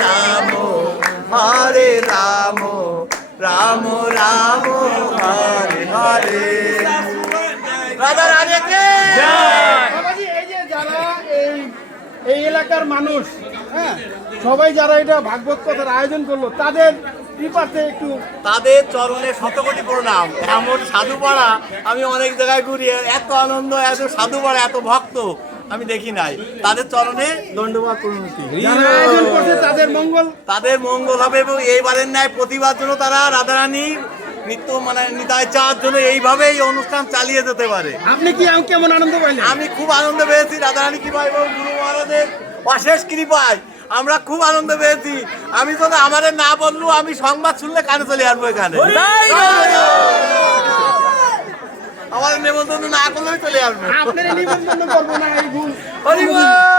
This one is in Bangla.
রাম হরে রাম রাম রাম হরে হরে। রাধা রানীকে। এই যে যারা এই এই এলাকার মানুষ হ্যাঁ সবাই যারা এটা ভাগবত কথার আয়োজন করল তাদের কৃপাতে একটু তাদের চরণে শতকোটি প্রণাম। এমন সাধু পাড়া আমি অনেক জায়গায় ঘুরি এত আনন্দ এত সাধু পাড়া এত ভক্ত। আমি দেখি নাই। তাদের চরণে দণ্ডবাদ প্রণতি যারা আয়োজন করছে তাদের মঙ্গল। তাদের মঙ্গল হবে এবং এইবারের ন্যায় প্রতিবার জন্য তারা রাধারানীর নিত্য মানে নিতায় চাওয়ার জন্য এইভাবে এই অনুষ্ঠান চালিয়ে যেতে পারে। আপনি কি কেমন আনন্দ পাইলেন? আমি খুব আনন্দ পেয়েছি রাধারানী কৃপায় এবং গুরু মহারাজের অশেষ কৃপায়। আমরা খুব আনন্দ পেয়েছি। আমি তো না আমাদের না বললু আমি সংবাদ শুনলে কানে চলে আসব এখানে। আমাদের নেমন্তন্ন না করলেই চলে আসবে। 많이 봐!